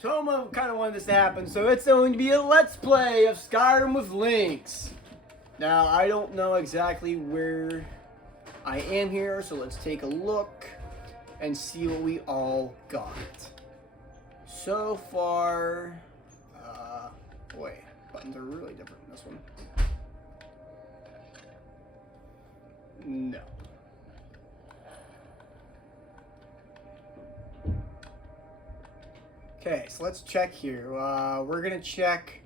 Toma kind of wanted this to happen, so it's going to be a Let's Play of Skyrim with Lynx. Now, I don't know exactly where I am here, so let's take a look and see what we all got. So far, boy, buttons are really different in this one. No. Okay, so let's check here. We're gonna check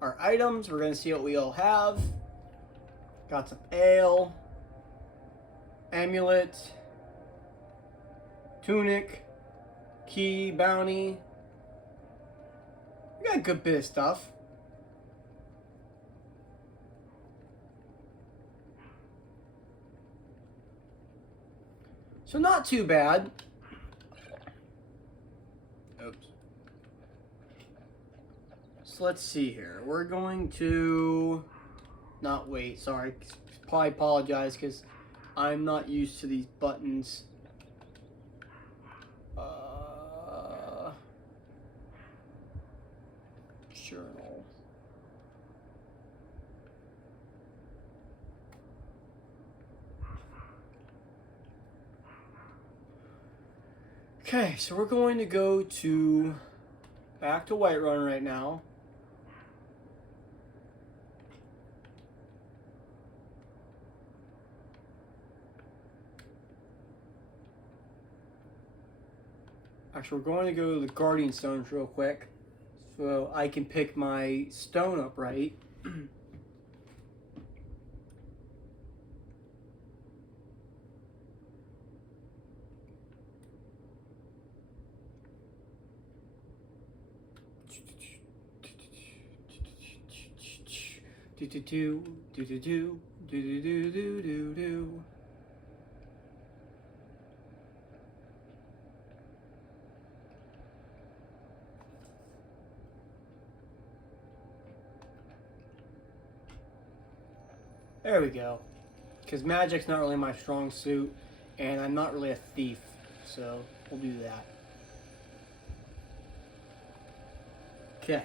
our items. We're gonna see what we all have. Got some ale, amulet, tunic, key, bounty. We got a good bit of stuff. So not too bad. Oops. So let's see here. We're going to not wait. Sorry, probably apologize because I'm not used to these buttons. Journal. Okay, so we're going to go to back to Whiterun right now. Actually, we're going to go to the Guardian Stones real quick so I can pick my stone up right. There we go. Because magic's not really my strong suit, and I'm not really a thief, so we'll do that. Okay.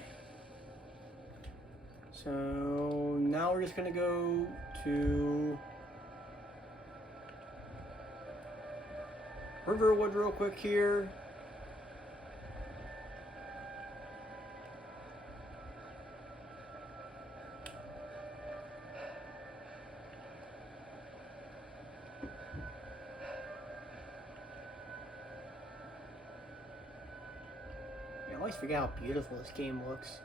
So now we're just gonna go to Riverwood real quick here. I always forget how beautiful this game looks.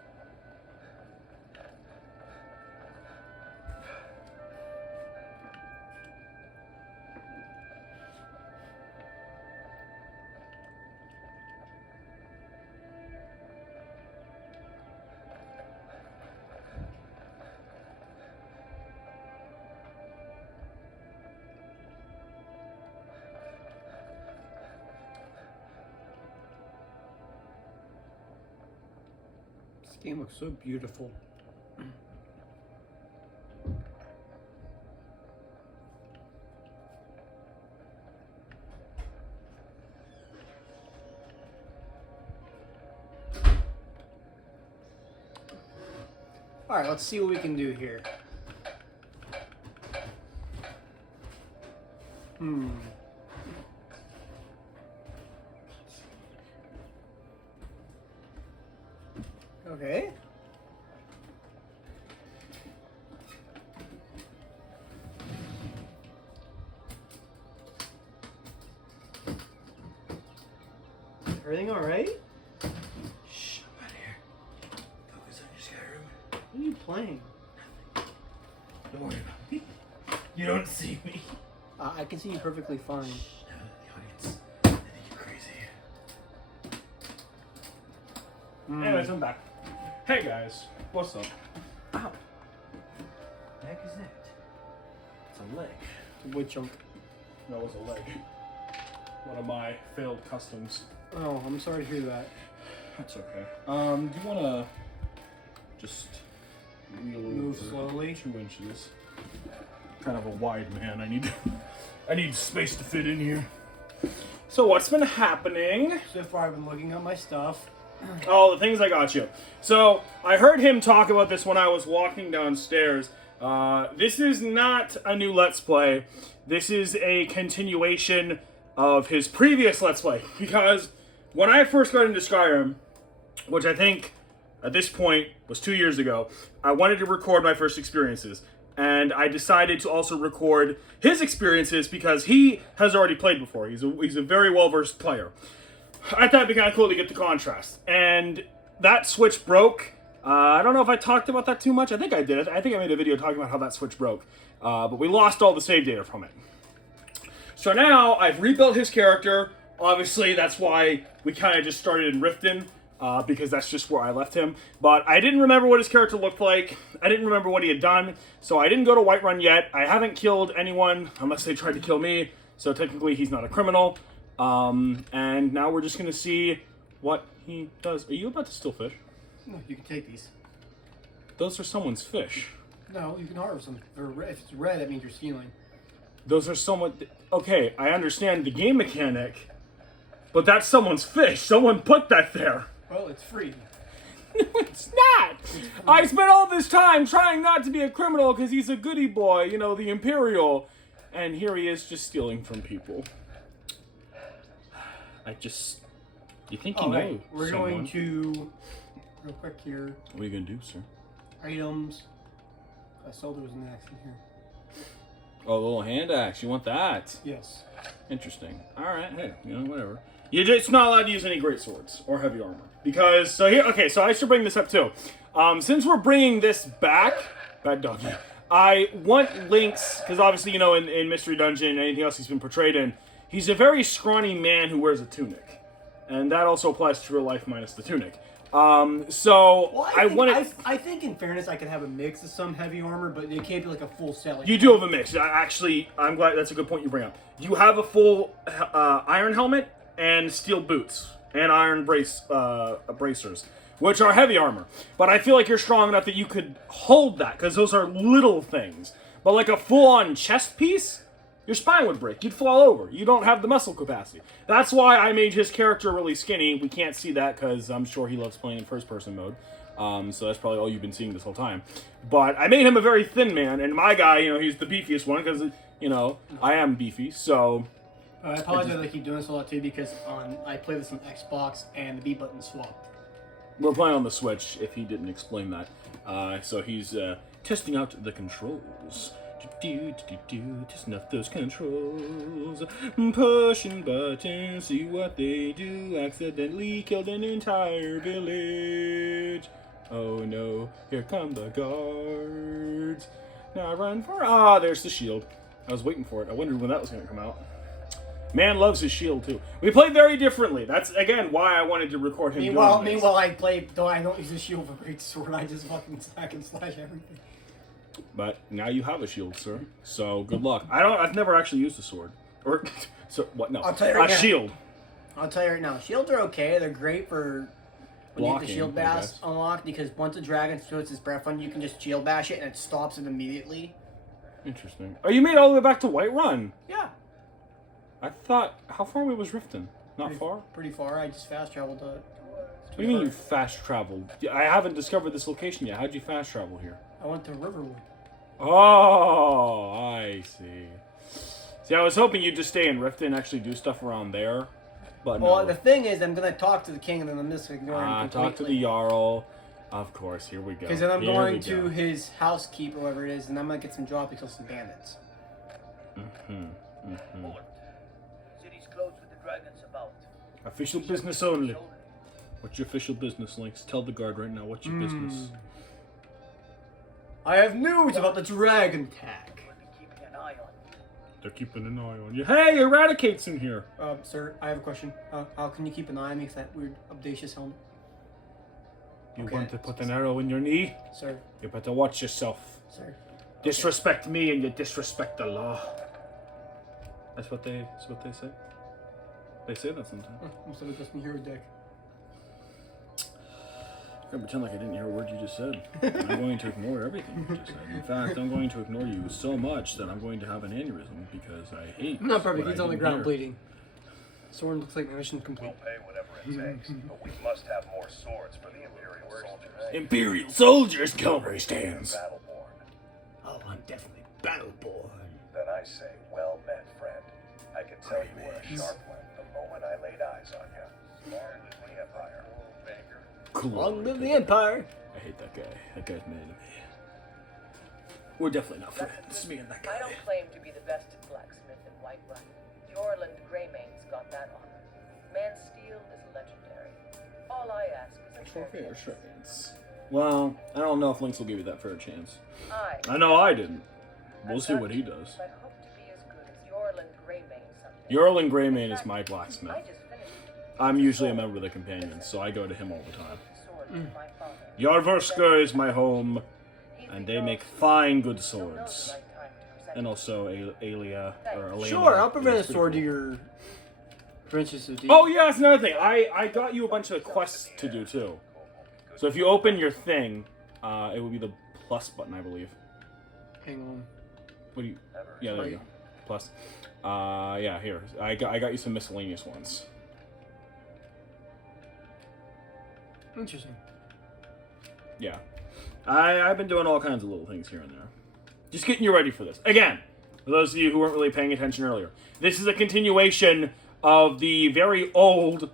This game looks so beautiful. Alright, let's see what we can do here. Okay. Everything alright? Shh, I'm out of here. Focus on your Skyrim. What are you playing? Don't worry about me. You don't see me. I can see you perfectly fine. Shh, no, the audience. I think you're crazy. Anyways, I'm back. Hey guys, what's up? Ow. The heck is that? It's a leg. It's a wood chunk. That was a leg. One of my failed customs. Oh, I'm sorry to hear that. That's okay. Do you wanna just Move over slowly. 2 inches? Kind of a wide man. I need space to fit in here. So what's been happening? So far, I've been looking at my stuff. Oh, the things I got you. So, I heard him talk about this when I was walking downstairs. This is not a new Let's Play. This is a continuation of his previous Let's Play. Because when I first got into Skyrim, which I think at this point was 2 years ago, I wanted to record my first experiences. And I decided to also record his experiences because he has already played before. He's a very well-versed player. I thought it'd be kind of cool to get the contrast. And that switch broke. I don't know if I talked about that too much. I think I did. I think I made a video talking about how that switch broke. But we lost all the save data from it. So now I've rebuilt his character. Obviously, that's why we kind of just started in Riften. Because that's just where I left him. But I didn't remember what his character looked like. I didn't remember what he had done. So I didn't go to Whiterun yet. I haven't killed anyone unless they tried to kill me. So technically he's not a criminal. And now we're just going to see what he does. Are you about to steal fish? No, you can take these. Those are someone's fish. No, you can harvest them. If it's red, that means you're stealing. Those are someone... Okay, I understand the game mechanic. But that's someone's fish. Someone put that there. Well, it's free. No, it's not. I spent all this time trying not to be a criminal because he's a goody boy, you know, the Imperial. And here he is just stealing from people. You think you know Right. We're someone. going to, real quick here, What are you going to do, sir? items. I sold there was an axe in here. Oh, the little hand axe. You want that? Yes. Interesting. All right. Hey, you know, whatever. You're just not allowed to use any great swords or heavy armor. Because, so here, okay, so I should bring this up too. Since we're bringing this back, bad doggy, I want Lynx, because obviously, you know, in Mystery Dungeon and anything else he's been portrayed in, he's a very scrawny man who wears a tunic. And that also applies to real life minus the tunic. So, Well, I think in fairness, I could have a mix of some heavy armor, but it can't be like a full set. Like You do have a mix. Actually, I'm glad, that's a good point you bring up. You have a full iron helmet and steel boots and iron bracers, which are heavy armor. But I feel like you're strong enough that you could hold that, because those are little things. But like a full-on chest piece, your spine would break. You'd fall over. You don't have the muscle capacity. That's why I made his character really skinny. We can't see that because I'm sure he loves playing in first-person mode. So that's probably all you've been seeing this whole time. But I made him a very thin man, and my guy, you know, he's the beefiest one because, you know, I am beefy, so... I apologize I keep doing this a lot too because I play this on Xbox and the B button swapped. We're playing on the Switch, if he didn't explain that. So he's testing out the controls. Testing out those controls. Pushing buttons, see what they do. Accidentally killed an entire village. Oh no, here come the guards. Now I run for... Ah, there's the shield. I was waiting for it. I wondered when that was going to come out. Man loves his shield too. We play very differently. That's again why I wanted to record him. Meanwhile, I play. Though I don't use a shield for great sword. I just fucking slack and slash everything. But now you have a shield, sir. So good luck. I've never actually used a sword. Or so what? No, I'll tell you right now. Shield. I'll tell you right now. Shields are okay. They're great for when you get the shield Blocking, I bash guess. unlocked because once a dragon throws his breath on you, you can just shield bash it and it stops it immediately. Interesting. Oh, you made it all the way back to Whiterun. Yeah. I thought. How far away was Riften? Not far. Pretty far. I just fast traveled to. What do you mean you fast traveled? I haven't discovered this location yet. How'd you fast travel here? I went to Riverwood. Oh, I see. See, I was hoping you'd just stay in Riften and actually do stuff around there, but Well, no. the thing is, I'm gonna talk to the king and then I'm just ignoring him completely. Talk to the Jarl. Of course, here we go. Because then I'm Here going we to go. his housekeeper, whoever it is, and I'm gonna get some job to kill some bandits. City's closed with the dragons about. Official business only. What's your official business, Lynx? Tell the guard right now. What's your business? I have news about the dragon attack. We'll be keeping an eye on you. They're keeping an eye on you. Hey, Eradicate's in here. Sir, I have a question. How can you keep an eye on me with that weird audacious helmet? You Okay. want to put an arrow in your knee? Sir, You better watch yourself. sir. Disrespect me and you disrespect the law. That's what they say. They say that sometimes. Must have just been hero's deck. I'm gonna pretend like I didn't hear a word you just said. I'm going to ignore everything you just said. In fact, I'm going to ignore you so much that I'm going to have an aneurysm because I hate. Not perfect. what He's I on the didn't ground hear. bleeding. Sword looks like my mission complete. We'll pay whatever it takes, but we must have more swords for the Imperial soldiers. Imperial soldiers, Cavalry stands. Battleborn. Oh, I'm definitely Battleborn. Then I say, well met, friend. I can tell you were a sharp one the moment I laid eyes on you. Long live the Empire. Long live the Empire. I hate that guy. That guy's mad at me. We're definitely not friends, me and that I guy. don't claim to be the best at blacksmith in Whiterun. The Orland Greymane's got that honor. Man's steel is legendary. All I ask is a fair chance. Well, I don't know if Lynx will give you that fair chance. I know I didn't. We'll I've see got what he does. I hope to be as good as Orland Greymane someday. Yorlin Greymane In is fact, my blacksmith. I just finished I'm usually a member of the Companions, so I go to him all the time. sword with my father. Yarvorska is my home, He's and the they Jarl's make son. fine good He'll know the swords. right time to present And it. also Alia, or Elena. Sure, I'll prevent a is pretty sword to cool. your Princess of Deep. Oh yeah, that's another thing. I got you a bunch of quests to do too. So if you open your thing, it would be the plus button, I believe. Hang on. What do you? Yeah, there you go. Plus. Yeah, here. I got you some miscellaneous ones. Interesting. Yeah. I've been doing all kinds of little things here and there. Just getting you ready for this. Again, for those of you who weren't really paying attention earlier, this is a continuation of the very old,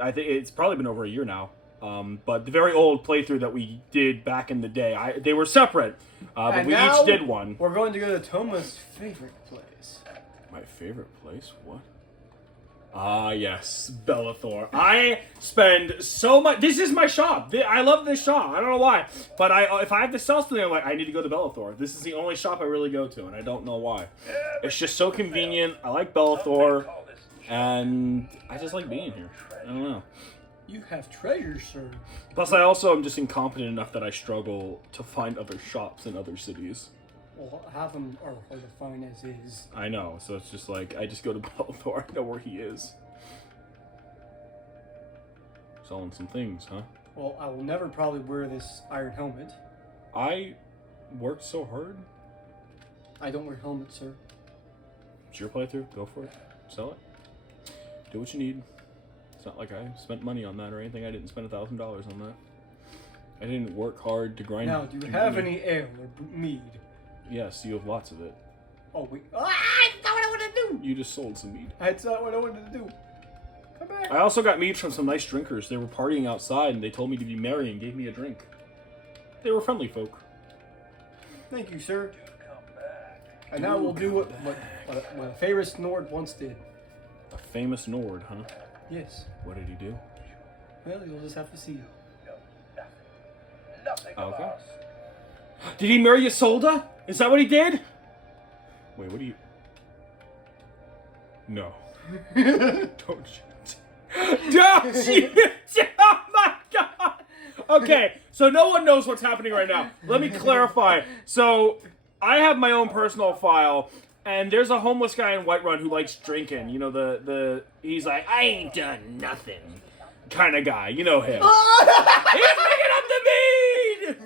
I think it's probably been over a year now, but the very old playthrough that we did back in the day. They were separate, but And we now each did one. We're going to go to Toma's favorite place. My favorite place? What? Ah, yes, Bellathor. I spend so much. This is my shop. I love this shop. I don't know why, but if I have to sell something, I'm like, I need to go to Bellathor. This is the only shop I really go to, and I don't know why. It's just so convenient. I like Bellathor, and I just like being here. I don't know. You have treasure, sir. Plus, I also am just incompetent enough that I struggle to find other shops in other cities. Well, half of them are hard to find as is. I know, so it's just like, I just go to Bellathor. I know where he is. Selling some things, huh? Well, I will never probably wear this iron helmet. I worked so hard. I don't wear helmets, sir. It's your playthrough. Go for it. Sell it. Do what you need. It's not like I spent money on that or anything. I didn't spend $1,000 on that. I didn't work hard to grind. Now, do you have any ale or mead? Yes, you have lots of it. Oh, wait. Ah, that's not what I wanted to do! You just sold some mead. That's not what I wanted to do. Come back. I also got mead from some nice drinkers. They were partying outside and they told me to be merry and gave me a drink. They were friendly folk. Thank you, sir. Come back. And now we'll do what a famous Nord once did. A famous Nord, huh? Yes. What did he do? Well, you'll just have to see. No, nothing. Nothing of Okay. us. Did he marry Isolde? Is that what he did? Wait, what do you... No. Don't shoot. Don't shoot! Oh my god! Okay, so no one knows what's happening right now. Let me clarify. So, I have my own personal file, and there's a homeless guy in Whiterun who likes drinking. You know, he's like, I ain't done nothing kind of guy. You know him. He's picking up the mead!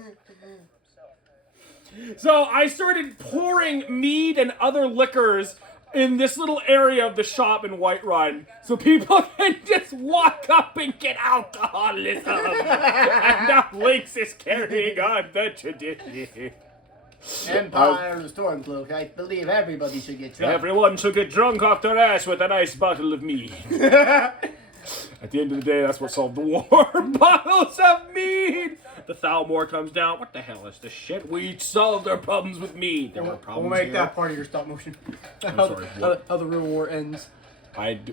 So I started pouring mead and other liquors in this little area of the shop in Whiterun, so people can just walk up and get alcoholism. And now Lynx is carrying on the tradition. Empire of the Stormcloak. I believe everybody should get drunk. Everyone should get drunk off their ass with a nice bottle of mead. At the end of the day, that's what solved the war. Bottles of mead! The Thalmor comes down. What the hell is this shit? We solved our problems with mead. There were We'll problems make here. that part of your stop motion. I'm how, sorry, how, what? how the real war ends.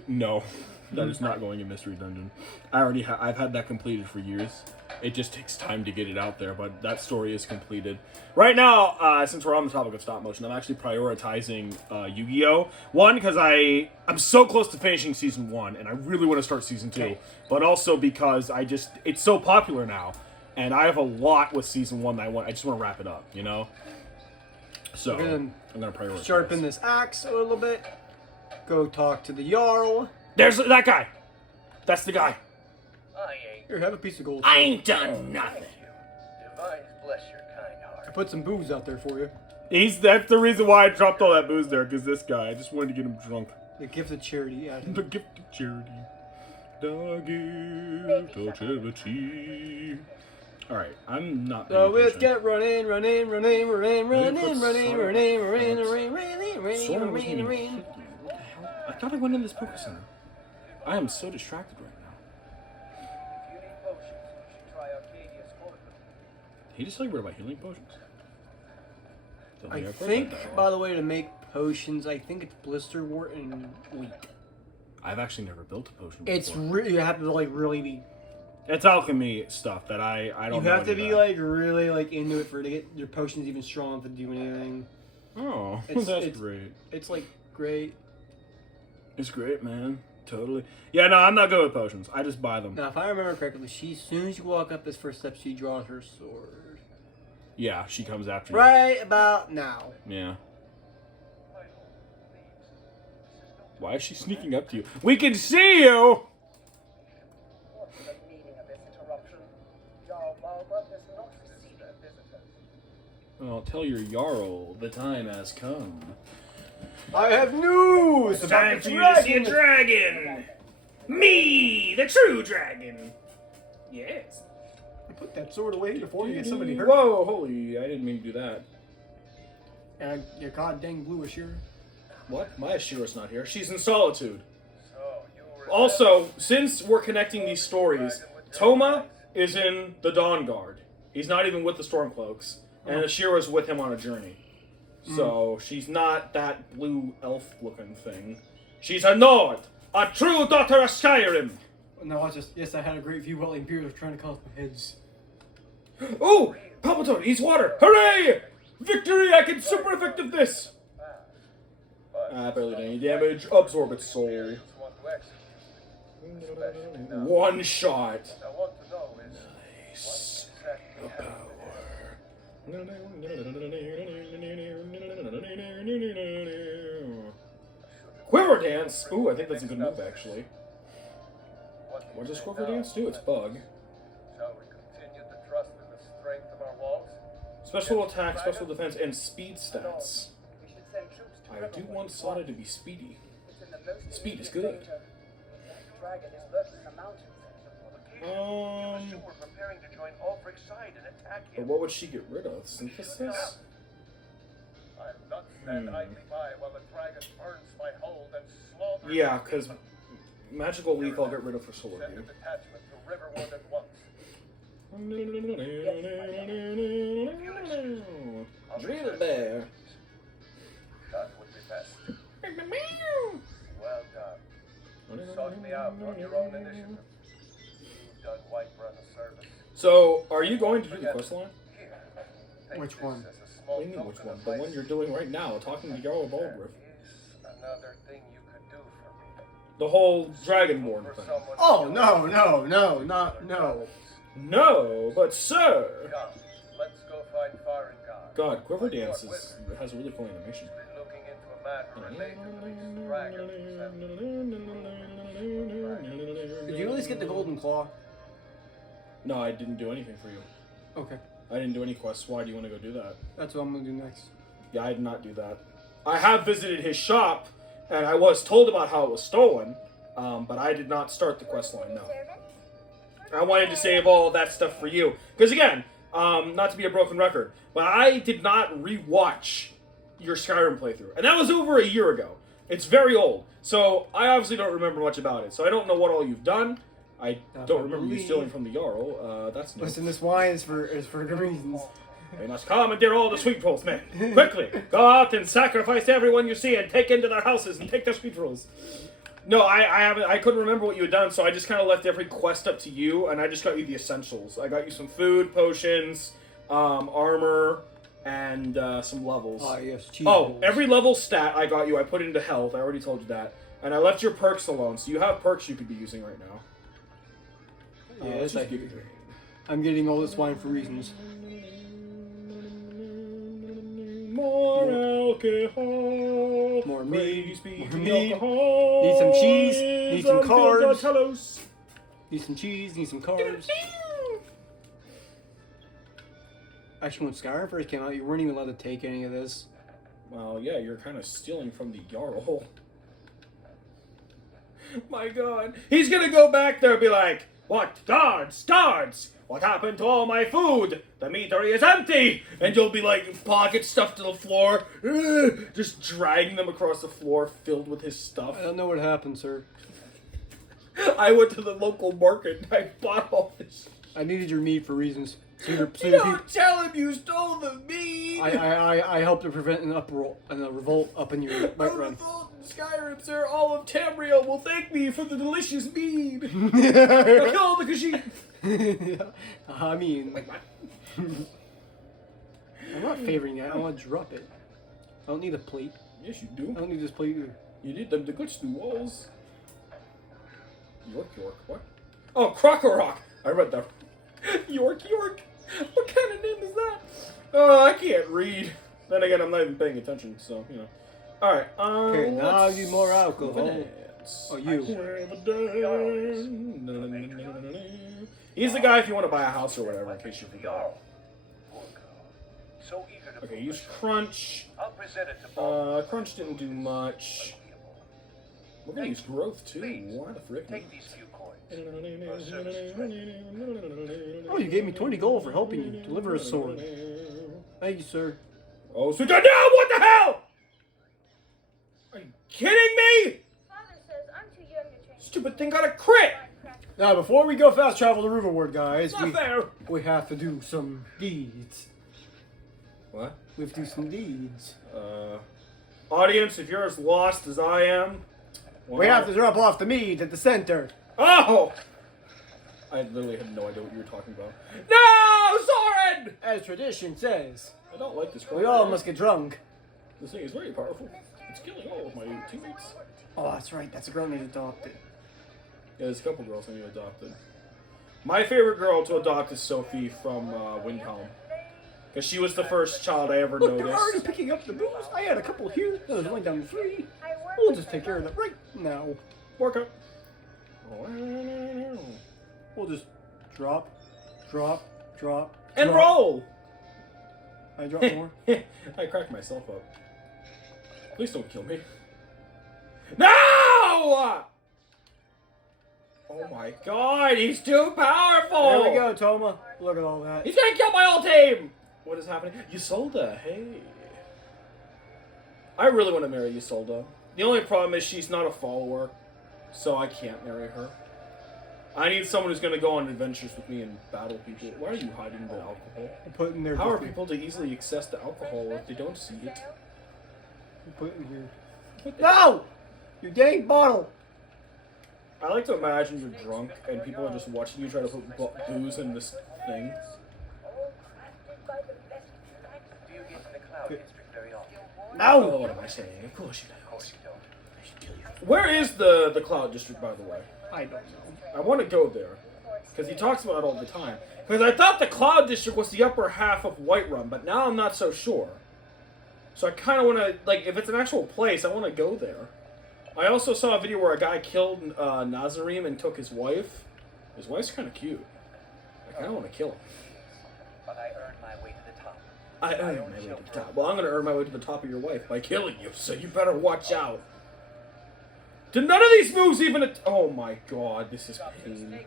No. That is not going in Mystery Dungeon. I already I've had that completed for years. It just takes time to get it out there, but that story is completed. Right now, since we're on the topic of stop motion, I'm actually prioritizing Yu-Gi-Oh! One, because I'm so close to finishing Season 1, and I really want to start Season 2. But also because it's so popular now, and I have a lot with Season 1 that I just want to wrap it up, you know? So, We're gonna I'm going to prioritize. Sharpen this axe a little bit. Go talk to the Jarl. There's that guy! That's the guy. I ain't. Here, have a piece of gold. I ain't done nothing. Divines bless your kind heart. I put some booze out there for you. That's the reason why I dropped all that booze there, because this guy, I just wanted to get him drunk. The gift of charity. Yeah. The gift of charity. The gift of charity. Alright, I'm not paying So let's attention. get running. Sword wasn't even hitting you. What the hell? I thought I went in this poker center. I am so distracted right now. If you need potions, you should try Arcadia's Corridor. He just tell you about healing potions? Don't I I've heard think, that. by the way, to make potions, I think it's blister wort and wheat. I've actually never built a potion before. It's you have to like really be. It's alchemy stuff that I don't You know. have to any be of like really like into it for to get your potions even strong enough to do anything. that. Oh, It's- that's it's- great. It's like great. It's great, man. Totally. Yeah, no, I'm not good with potions. I just buy them. Now, if I remember correctly, as soon as you walk up this first step, she draws her sword. Yeah, she comes after you. Right about now. Yeah. Why is she sneaking up to you? We can see you! What's the meaning of this interruption? Jarl Balgrunt is not receiving visitors. Well, tell your Jarl the time has come. I have news about the dragon. dragon! Me, the true dragon! Yes. Put that sword away before you get somebody hurt. Whoa, holy, I didn't mean to do that. And your god dang blue Ashira. What? My Ashira's not here. She's in solitude. So, you were Also, since we're connecting these stories, Toma is in the Dawn Guard. He's not even with the Stormcloaks. And Ashira's with him on a journey. So, she's not that blue elf-looking thing. She's a Nord! A true daughter of Skyrim! No, yes, I had a great view while Imperial was trying to cut off my heads. Ooh! Palpatine, he's water! Hooray! Victory! I can super effective this! Barely did any damage. Absorb its soul. Imperials want to execute, especially now. One shot. What I want to know is Nice. what exactly happened. Quiver dance. Ooh, I think that's a good move actually. What does do you quiver say dance now? do? It's bug. Shall we continue to trust in the strength of our walls? Special attack, special defense, and speed stats. We should send troops to I do Riverwood want at Sada once. to be speedy. It's in the most Speed is immediate good. danger. That dragon is lurking in the mountains. You were Um, sure preparing to join Ulfric's side and attack but him. what would she get rid of? Synthesis? I'll not stand idly by while the dragon burns my hold and slaughters. Yeah, my because people. magical leaf I'll get rid of for Solar Send a View. detachment to Riverwood at once. Drill bear. That would be best. Well done. You sought me out on your own initiative. You've done Whiterun a service. So, are you going to do the quest line? Here, take Which this one? as a small What do you mean, which token one? of The my one you're doing right now, talking to Jarl There Balgrunt. is another thing you could do for me. The whole Dragonborn For thing. someone Oh, who no, knows no, no, other not, no. gods. No, but sir! Come, let's go find Farengar. God, Quiver My Dance lord is, wizard has a really cool animation. has been looking into a matter related to these dragons. Did you at least get the golden claw? No, I didn't do anything for you. Okay, I didn't do any quests. Why do you want to go do that? that's what I'm gonna do next. Yeah, I did not do that. I have visited his shop, and I was told about how it was stolen, but I did not start the quest line, no. I wanted to save all that stuff for you. Because again, not to be a broken record, but I did not re-watch your Skyrim playthrough. And that was over a year ago. It's very old. So I obviously don't remember much about it. So I don't know what all you've done. I don't remember you stealing from the Jarl. That's new. Listen, this wine is for good reasons. We must commandeer all the sweet rolls, men. Quickly, go out and sacrifice everyone you see and take into their houses and take their sweet rolls. No, I couldn't remember what you had done, so I just kind of left every quest up to you, and I just got you the essentials. I got you some food, potions, armor, and some levels. Oh, yes, cheese Oh, balls. every level stat I got you, I put into health. I already told you that. And I left your perks alone, so you have perks you could be using right now. Yes, I just give hear. it to me. I'm getting all this wine for reasons. More alcohol. More Praise meat. be More to the meat. alcohol. Need some cheese. Need some Until carbs. God tell us. Need some cheese, need some carbs. Actually, when Skyrim first came out, you weren't even allowed to take any of this. Well, yeah, you're kind of stealing from the Jarl. My God. He's gonna go back there and be like, what? Guards! Guards! What happened to all my food? The meatery is empty! And you'll be like, pocket stuff to the floor, just dragging them across the floor filled with his stuff. I don't know what happened, sir. I went to the local market and I bought all this. I needed your meat for reasons. You don't tell him you stole the meat! I helped to prevent an uproar and a revolt up in your bike run. Revolt in Skyrim, sir. All of Tamriel will thank me for the delicious mead. Kill all the Khajiit. I mean, Like what? I'm not favoring that. I want to drop it. I don't need a plate. Yes, you do. I don't need this plate either. You need them to good stew walls. York, what? Oh, Crocorock. I read that. York. What kind of name is that? Oh, I can't read. Then again, I'm not even paying attention, so, you know. Alright, Okay, now let's- you need more alcohol. Finance. Oh, you. He's the guy if you want to buy a house or whatever, in case you forgot. Jarl. Poor girl. So eager to Okay, prove use herself. Crunch. I'll present it to Bob. Crunch didn't do much. We're gonna use Growth, too. Why the frick? Take these few coins. Oh, you gave me 20 gold for helping you deliver a sword. Thank you, sir. Oh, so now what the hell? Are you kidding me? Father says I'm too young to train. Stupid thing got a crit. Now, before we go fast travel to Riverwood, guys, Not fair. we have to do some deeds. What? We have to do some deeds. Audience, if you're as lost as I am, We have to drop off the meat at the center. Oh! I literally had no idea what you were talking about. No, Soren! As tradition says, I don't like this. we all must get drunk. This thing is very powerful. It's killing all of my teammates. Oh, that's right. That's a girl named adopted. Yeah, there's a couple girls I need adopted. My favorite girl to adopt is Sophie from Windhelm. Because she was the first child I ever Look, they're already noticed. picking up the booze. I had a couple here. There's only down to 3. We'll just take care of that right now. Work out. We'll just drop. And drop. roll! I drop more. I cracked myself up. Please don't kill me. No! Oh my god, he's too powerful! There we go, Toma. Look at all that. He's gonna kill my whole team! What is happening? Isolde, hey. I really want to marry Isolde. The only problem is she's not a follower, so I can't marry her. I need someone who's gonna go on adventures with me and battle people. Why are you hiding the alcohol? We'll put it in there. How are just- people to easily access the alcohol if they don't see it? We'll put it in here. No! Your dang bottle! I like to imagine you're drunk and people are just watching you try to put booze in this thing. Do you get to the Cloud District very often? Oh, No! what am I saying? Of course you Of don't. course you don't. I should kill you. Where is the Cloud District, by the way? I don't know. I want to go there. Because he talks about it all the time. Because I thought the Cloud District was the upper half of Whiterun, but now I'm not so sure. So I kind of want to, like, if it's an actual place, I want to go there. I also saw a video where a guy killed Nazarim and took his wife. His wife's kind of cute. I kind of want to kill him. But I earned my way to the top. I earned my way to the top. Well, I'm going to earn my way to the top of your wife by killing you, so you better watch out. Do none of these moves even... Oh my god, this is pain.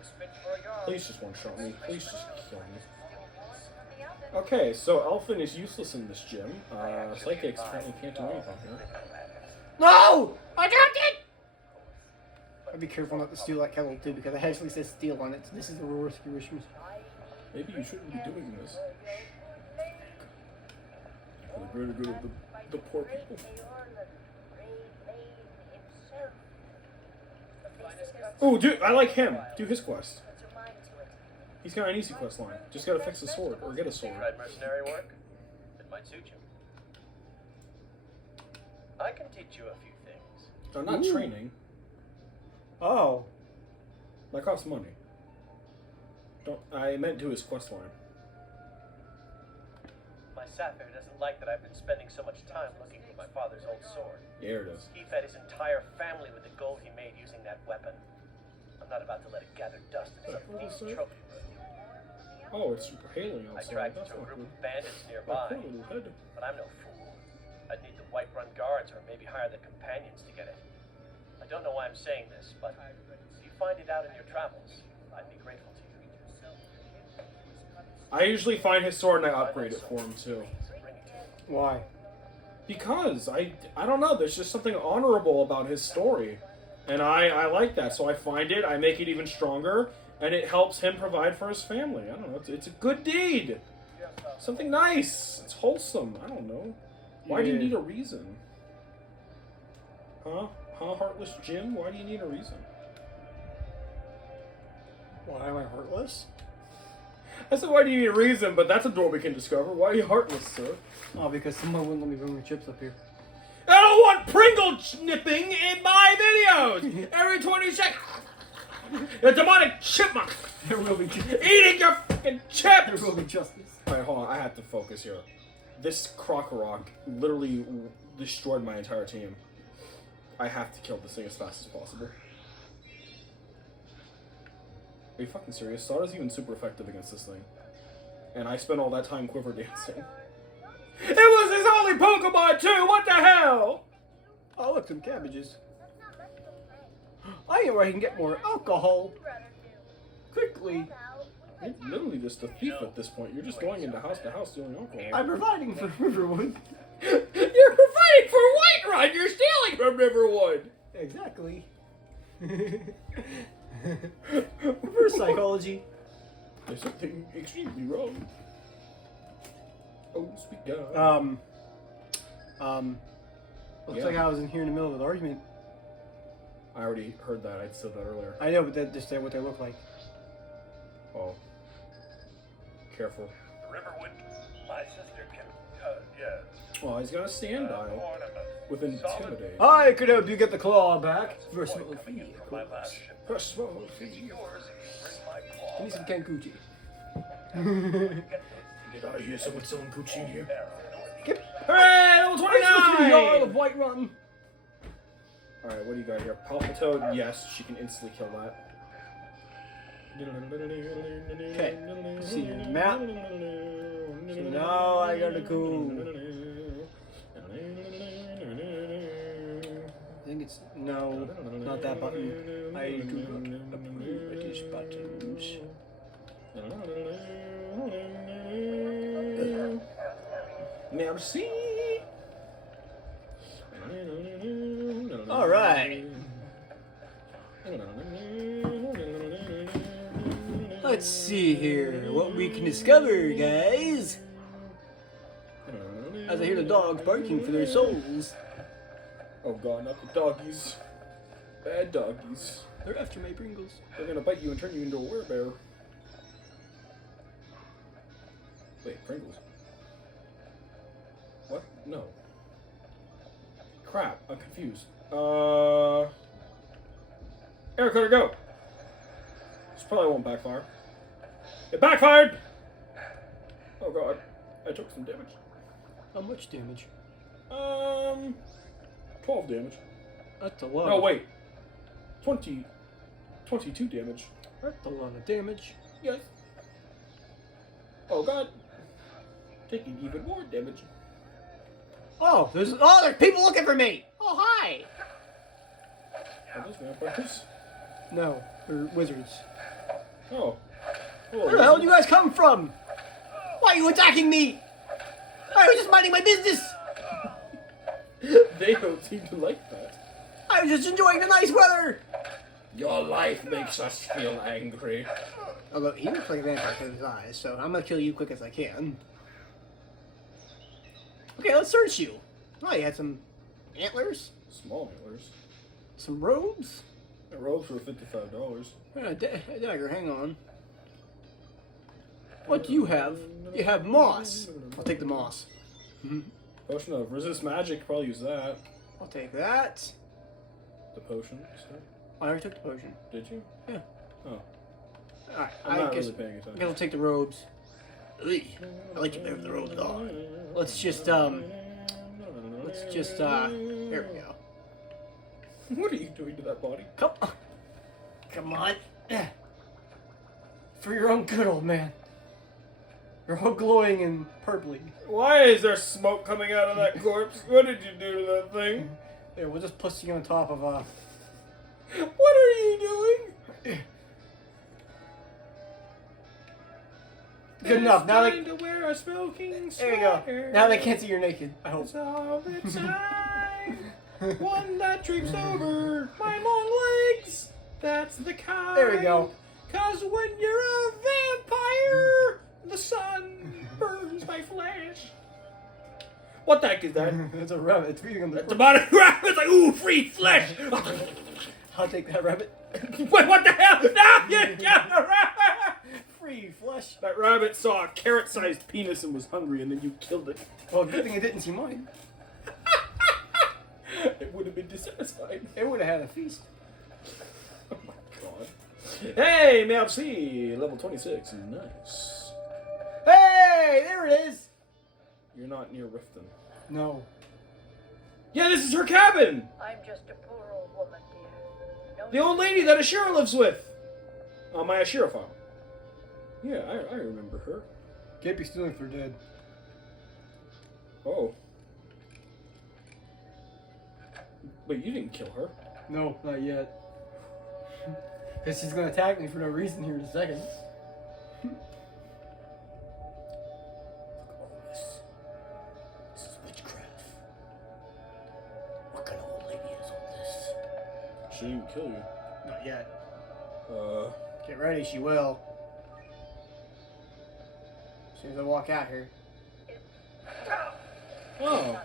Please just one-shot me. Please just kill me. Okay, so Elfin is useless in this gym. Psychics apparently can't do anything here. No! I dropped it! I'd be careful not to steal that kettle too, because it actually says steal on it. So this is the reward for Christmas. Maybe you shouldn't be doing this. For the greater good of the poor people. Oh, dude, I like him. Do his quest. He's got an easy quest line. Just gotta fix a sword, or get a sword. Tried mercenary work? It might suit you. I can teach you a few things. I'm not Ooh. training. Oh. That costs money. I meant do his quest line. My Sapphire doesn't like that I've been spending so much time looking for my father's old sword. There it is. He fed his entire family with the gold he made using that weapon. I'm not about to let it gather dust in some thief's trophy room. Oh, it's super hailing I outside. dragged it That's to a not group good. of bandits That nearby, poor little head. but I'm no fool. I'd need the Whiterun guards or maybe hire the companions to get it. I don't know why I'm saying this, but if you find it out in your travels, I'd be grateful to you. I usually find his sword and I upgrade it for him too. Bring it to me. Why? Because I don't know, there's just something honorable about his story. And I like that, so I find it, I make it even stronger, and it helps him provide for his family. I don't know, it's a good deed. Something nice. It's wholesome. I don't know. Why do you Yeah. need a reason? Huh? Huh, Heartless Jim? Why do you need a reason? Why am I heartless? I said, why do you need a reason? But that's a door we can discover. Why are you heartless, sir? Oh, because someone wouldn't let me bring the chips up here. I don't want Pringle snipping in my videos! Every 20 seconds! The demonic chipmunk! There will be justice. Eating your fucking There chips! will be justice. Alright, hold on. I have to focus here. This Crocorock literally destroyed my entire team. I have to kill this thing as fast as possible. Are you fucking serious? Sarda's even super effective against this thing. And I spent all that time quiver dancing. It was his only Pokemon too! What the hell? Oh, look, some cabbages. I know where I can get more alcohol. Quickly. You're literally just a thief at this point. You're just going into house to house stealing alcohol. I'm providing for Riverwood. You're providing for Whiterun! You're stealing from Riverwood! Exactly. Reverse psychology. There's something extremely wrong. Oh, sweet God. Looks Yeah. like I was in here in the middle of an argument. I already heard that. I said that earlier. I know, but that just what they look like. Oh. Careful. Riverwood, my sister can, yes. Well, he's got a stand by Ornament. with intimidate. I could help you get the claw back for a small Coming fee. in of from my course. last ship. For a small fee. Yours if you bring my claw Give me some back. Kankuchi. Did I hear someone selling Gucci here? Hooray! Level I'm supposed to be Jarl of 29! Whiterun. Alright, what do you got here? Palpitoad, yes, she can instantly kill that. Okay, see your map. So now I gotta go. I think it's no, not that button. I do not approve of these buttons. Merci. All right. Let's see here what we can discover, guys. As I hear the dogs barking for their souls. Oh god, not the doggies. Bad doggies. They're after my Pringles. They're gonna bite you and turn you into a werebear. Wait, Pringles? What? No. Crap, I'm confused. Air cutter, go! This probably won't backfire. It backfired! Oh god, I took some damage. How much damage? 12 damage. That's a lot. No, wait. 22 damage. That's a lot of damage. Yes. Oh god. Taking even more damage. Oh, there's people looking for me. Oh, hi. Are those vampires? No, they're wizards. Oh. Where the hell did you guys come from? Why are you attacking me? I was just minding my business. They don't seem to like that. I was just enjoying the nice weather. Your life makes us feel angry. Although he looks like a vampire with his eyes, so I'm gonna kill you quick as I can. Okay, let's search you. Oh, you had some antlers, Small antlers. some robes. The robes were $55. A dagger, hang on. What do you have? You have moss. I'll take the moss. Potion of resist magic, probably use that. I'll take that. The potion. So. I already took the potion. Did you? Yeah. Oh. Alright, I'm I not guess, really paying I guess attention. I'll take the robes. Ugh, I like you better with the robes on. Let's just, there we go. What are you doing to that body? Come on. For your own good, old man. You're all glowing and purply. Why is there smoke coming out of that corpse? What did you do to that thing? Here, we'll just put you on top of, What are you doing? Good enough. Now Time to wear a smoking there you go. sweater. Now they can't see you're naked. I hope. It's all the time. One that drapes over my long legs. That's the kind. There we go. 'Cause when you're a vampire, the sun burns my flesh. What the heck is that? It's a rabbit. It's feeding on the. It's about a rabbit. It's like, ooh, free flesh. I'll take that rabbit. Wait, what the hell? No, you got the rabbit. Free flesh. That rabbit saw a carrot-sized penis and was hungry, and then you killed it. Well, good thing it didn't see mine. It would have been dissatisfied. It would have had a feast. Oh my god. Hey, merci. Level 26 is nice. Hey, there it is. You're not near Riften. No. Yeah, this is her cabin. I'm just a poor old woman, dear. No The old lady that Ashira lives with. On my Ashira file. Yeah, I remember her. Can't be stealing if they're dead. Oh. Wait, you didn't kill her. No, not yet. Because she's gonna attack me for no reason here in a second. This is witchcraft. What kind of old lady is all this? She didn't kill you. Not yet. Uh, Get ready, she will. As soon as I walk out here. oh.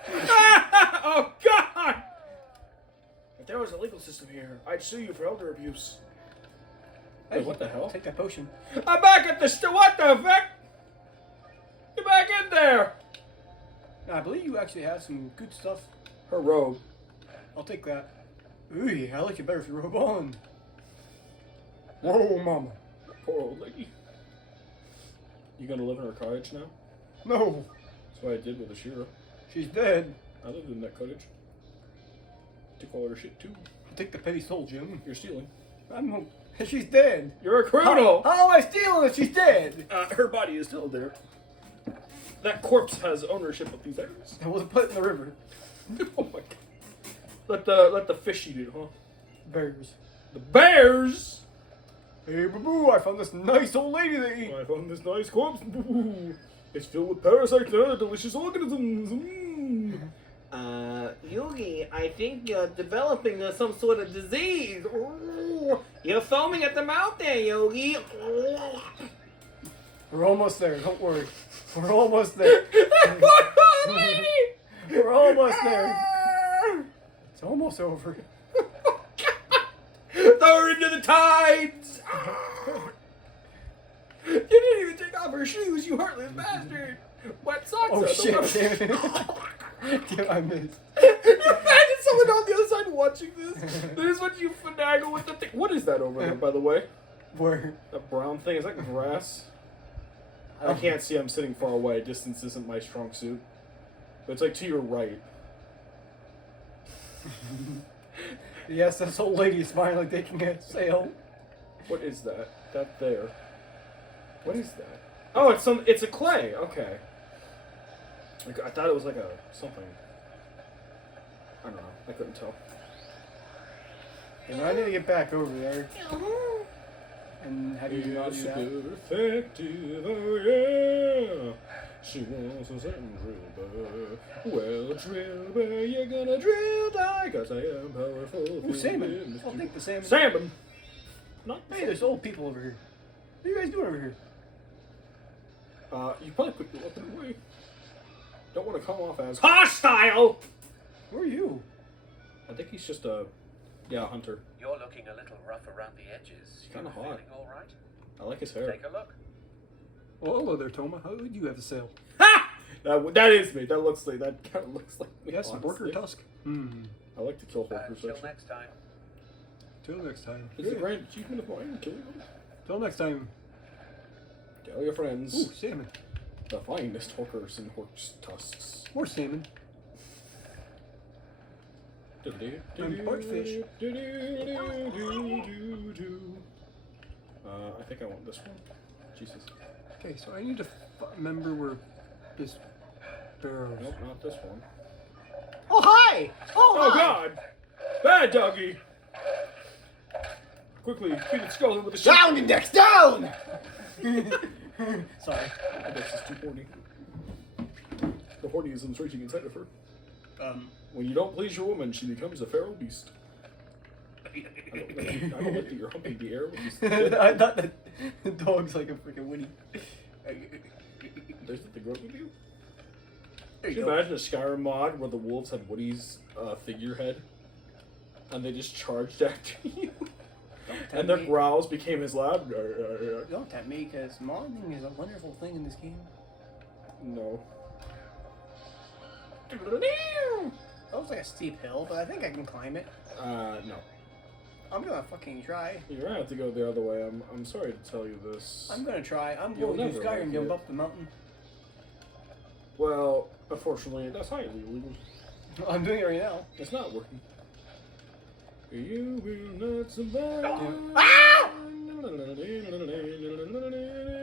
Oh God! If there was a legal system here, I'd sue you for elder abuse. Hey, what the hell? Take that potion. I'm back at the what the fuck? Get back in there! Now, I believe you actually have some good stuff. Her robe. I'll take that. Ooh, I like it better if you robe on. Whoa, mama. Poor old lady. You gonna live in her cottage now? No, That's what I did with Ashira. she's dead. I lived in that cottage. Took all her shit too. I'll take the petty soul, Jim. You're stealing. I'm no. She's dead. You're a criminal! How am I stealing if she's dead? Her body is still there. That corpse has ownership of these items. I wasn't put in the river. Oh my god. Let the fish eat it, huh? Bears. The bears! Hey, boo-boo, I found this nice old lady to eat. I found this nice corpse. It's filled with parasites and other delicious organisms. Yugi, I think you're developing some sort of disease. Ooh, you're foaming at the mouth there, Yogi. We're almost there, don't worry. We're almost there. Lady! We're almost there. It's almost over. Throw her into the tides! You didn't even take off her shoes, you heartless bastard! Wet socks Oh on the shit, rubber. damn it. Damn, I missed. Imagine someone on the other side watching this. This is what you finagle with the thing. What is that over there, by the way? Where? That brown thing, is that grass? I can't see, I'm sitting far away. Distance isn't my strong suit. But it's like to your right. Yes, this old lady is smiling like they can get sail. What is that? That there. What is that? Oh, it's a clay. Okay. Like, I thought it was like a something. I don't know. I couldn't tell. And I need to get back over there. And have you not do that? Effective, oh yeah. She wants a certain drill, well, drill, you're gonna drill die, 'cause I am powerful. Ooh, salmon. I'll take the salmon. Salmon. Not Hey, there's old people over here. What are you guys doing over here? You probably put your weapon away. Don't want to come off as hostile. Who are you? I think he's just a hunter. You're looking a little rough around the edges. He's kinda You hot. feeling all right? I like his hair. Take a look. Well, hello there, Toma. How would you have to sail? Ha! That is me. That kind of looks like me. You have some worker honestly. tusk? I like to kill horkers. Until Actually. next time. Till next time. It's a grand achievement of mine, killing them. Till next time. Tell your friends. Ooh, salmon. The finest horkers and horse tusks. More salmon. And partfish. I think I want this one. Jesus. Okay, so I need to remember where this barrel. Nope, not this one. Oh hi! Oh Hi! God! Bad doggy! Quickly, feed its skull with a Down, index, down! Sorry. Index is too horny. The hornyism's raging inside of her. When you don't please your woman, she becomes a feral beast. I don't like that you're humping the air with this. I thought that the dog's like a freaking Winnie. There's nothing wrong with you. There Can you you go. imagine a Skyrim mod where the wolves had Woody's figurehead? And they just charged after you? And their growls became his loud. Don't tempt me, because modding is a wonderful thing in this game. No. That was like a steep hill, but I think I can climb it. No. I'm gonna fucking try. You're gonna have to go the other way. I'm sorry to tell you this. I'm gonna try. I'm You'll going to never Skyrim make jump it. up the mountain. Well, unfortunately, that's highly illegal. I'm doing it right now. It's not working. You will not survive. Ah!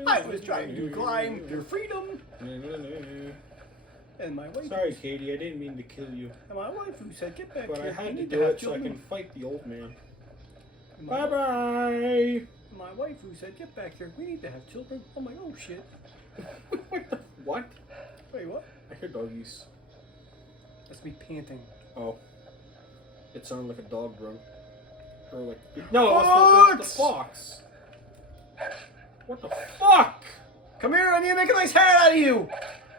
I was trying to climb to freedom, and my wife. Sorry, Katie, I didn't mean to kill you. And my wife who said, "Get back But here." I had we to need do have it so I children." can fight the old man. And my- Bye-bye! My wife who said, "Get back here. We need to have children." I'm like, "Oh shit." What? Wait, what? I hear doggies. That's me panting. Oh. It sounded like a dog grunt. Or like... No, it was the fox! What the fuck? Come here, I need to make a nice hat out of you.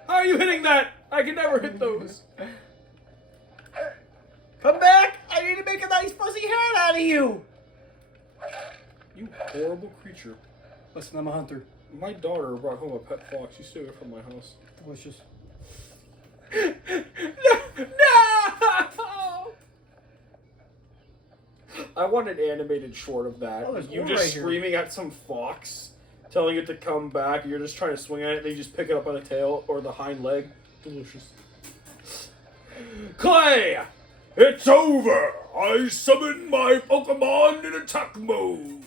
How are you hitting that? I can never hit those. Come back! I need to make a nice fuzzy hat out of you. You horrible creature. Listen, I'm a hunter. My daughter brought home a pet fox. You stay away from my house. Delicious. No! I want an animated short of that. Oh, there's You one just right here. screaming at some fox, telling it to come back. You're just trying to swing at it. They just pick it up by the tail or the hind leg. Delicious. Clay! It's over! I summon my Pokemon in attack mode!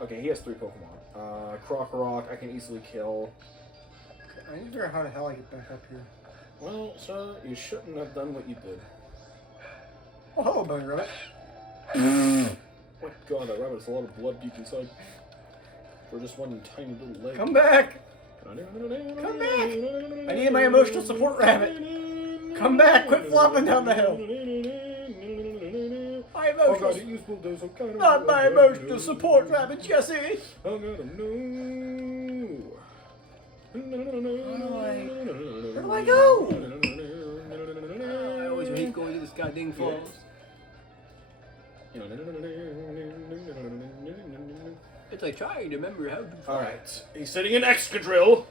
Okay, he has 3 Pokemon. Crocorock, I can easily kill. I need to figure out how the hell I get back up here. Well, sir, you shouldn't have done what you did. Oh, hello, Bunny Rabbit. Oh my god, that rabbit has a lot of blood deep inside. For just one tiny little leg. Come back! Come back! I need my emotional support rabbit. Come back! Quit flopping down the hill. My Oh god, emotional, it used bulldozer. not my emotional support rabbit, Jesse. I gotta know. Where do I go? I always hate going to this goddamn falls. It's like trying to remember how to fly. Alright, he's sitting in Excadrill.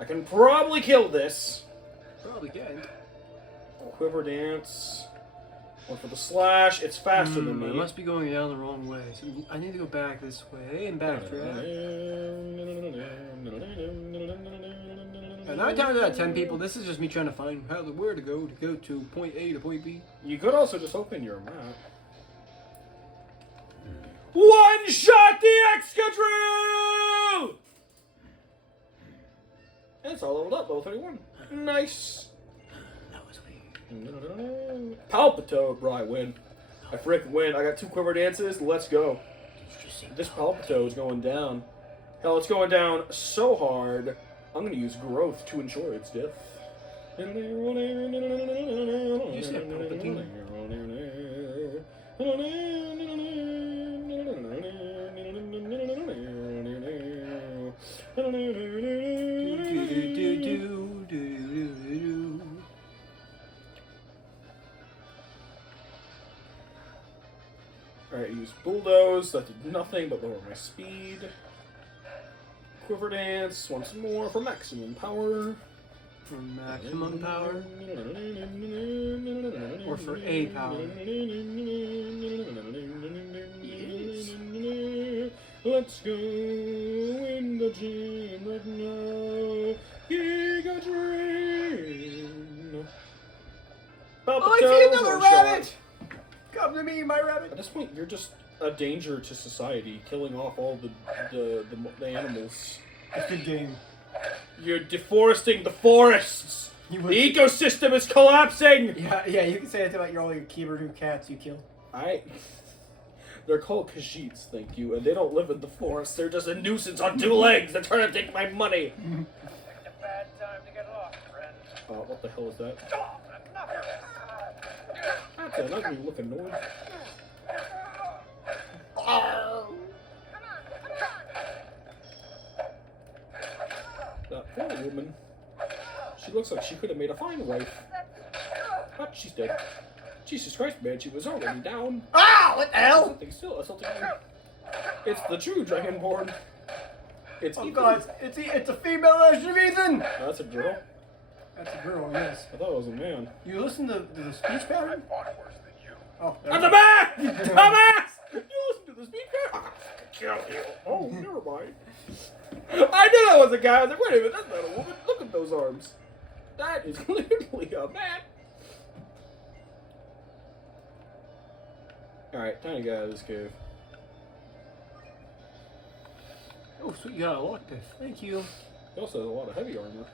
I can probably kill this. Probably can. Quiver Dance. One for the slash. It's faster than I me. must be going down the wrong way. So I need to go back this way and backtrack. And 9 times out of 10 people, this is just me trying to find where to go to point A to point B. You could also just open your map. One shot the Excadrill! And it's all leveled up, level 31. Nice. That was weird. Palpito, bro, I win. I freaking win. I got 2 Quiver Dances. Let's go. Did you just say This Palpito is going down. Hell, it's going down so hard. I'm going to use growth to ensure its death. You said Palpatine. Alright, use Bulldoze. That did nothing but lower my speed. Quiver Dance once more for maximum power. For maximum power. Or for A power. Yes. Let's go in the gym right now. Giga Dream. Oh, I see another rabbit! Come to me, my rabbit. At this point, you're just a danger to society, killing off all the animals. It's a good game. You're deforesting the forests. You The would- ecosystem is collapsing. Yeah, you can say that about all your Kibaroo cats you killed. They're called Khajiits, thank you, and they don't live in the forest. They're just a nuisance on two legs. They're trying to take my money. Picked a bad time to get lost, friend. What the hell is that? Oh, enough of this. That's an ugly looking noise. Come on, That poor woman. She looks like she could have made a fine wife. But she's dead. Jesus Christ, man, she was already down. Ah! What the hell? Something still, something. It's the true Dragonborn. It's Oh Ethan. god, it's a female version of Ethan! Oh, that's a girl. That's a girl, yes. I thought it was a man. You listen to the speech pattern? Fought worse than you. Oh, That's a man! You dumbass! You listen to the speaker? I'll kill you. Oh, never mind. I knew that was a guy. I was like, wait a minute, that's not a woman. Look at those arms. That is clearly a man. Alright, time to get out of this cave. Oh, sweet, you got a lockpick. Thank you. He also has a lot of heavy armor. Did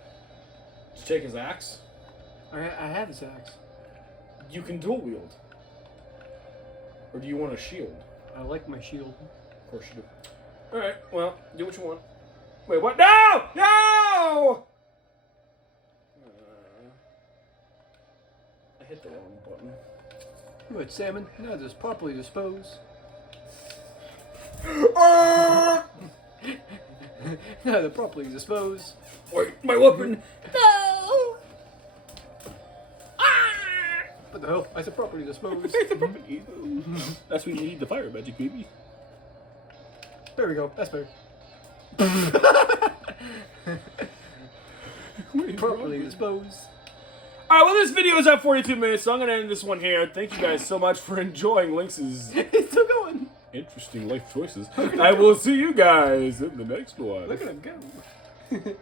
you take his axe? I have this axe. You can dual wield. Or do you want a shield? I like my shield. Of course you do. Alright, well, do what you want. Wait, what? No! No! I hit the wrong button. Good salmon. Now just properly dispose. Now to properly dispose. Wait, my weapon! No! What the hell? I said properly dispose. That's when you need the fire magic, baby. There we go. That's better. Properly dispose. Alright, well, this video is at 42 minutes, so I'm going to end this one here. Thank you guys so much for enjoying Lynx's It's still going. interesting life choices. I will see you guys in the next one. Look at him go.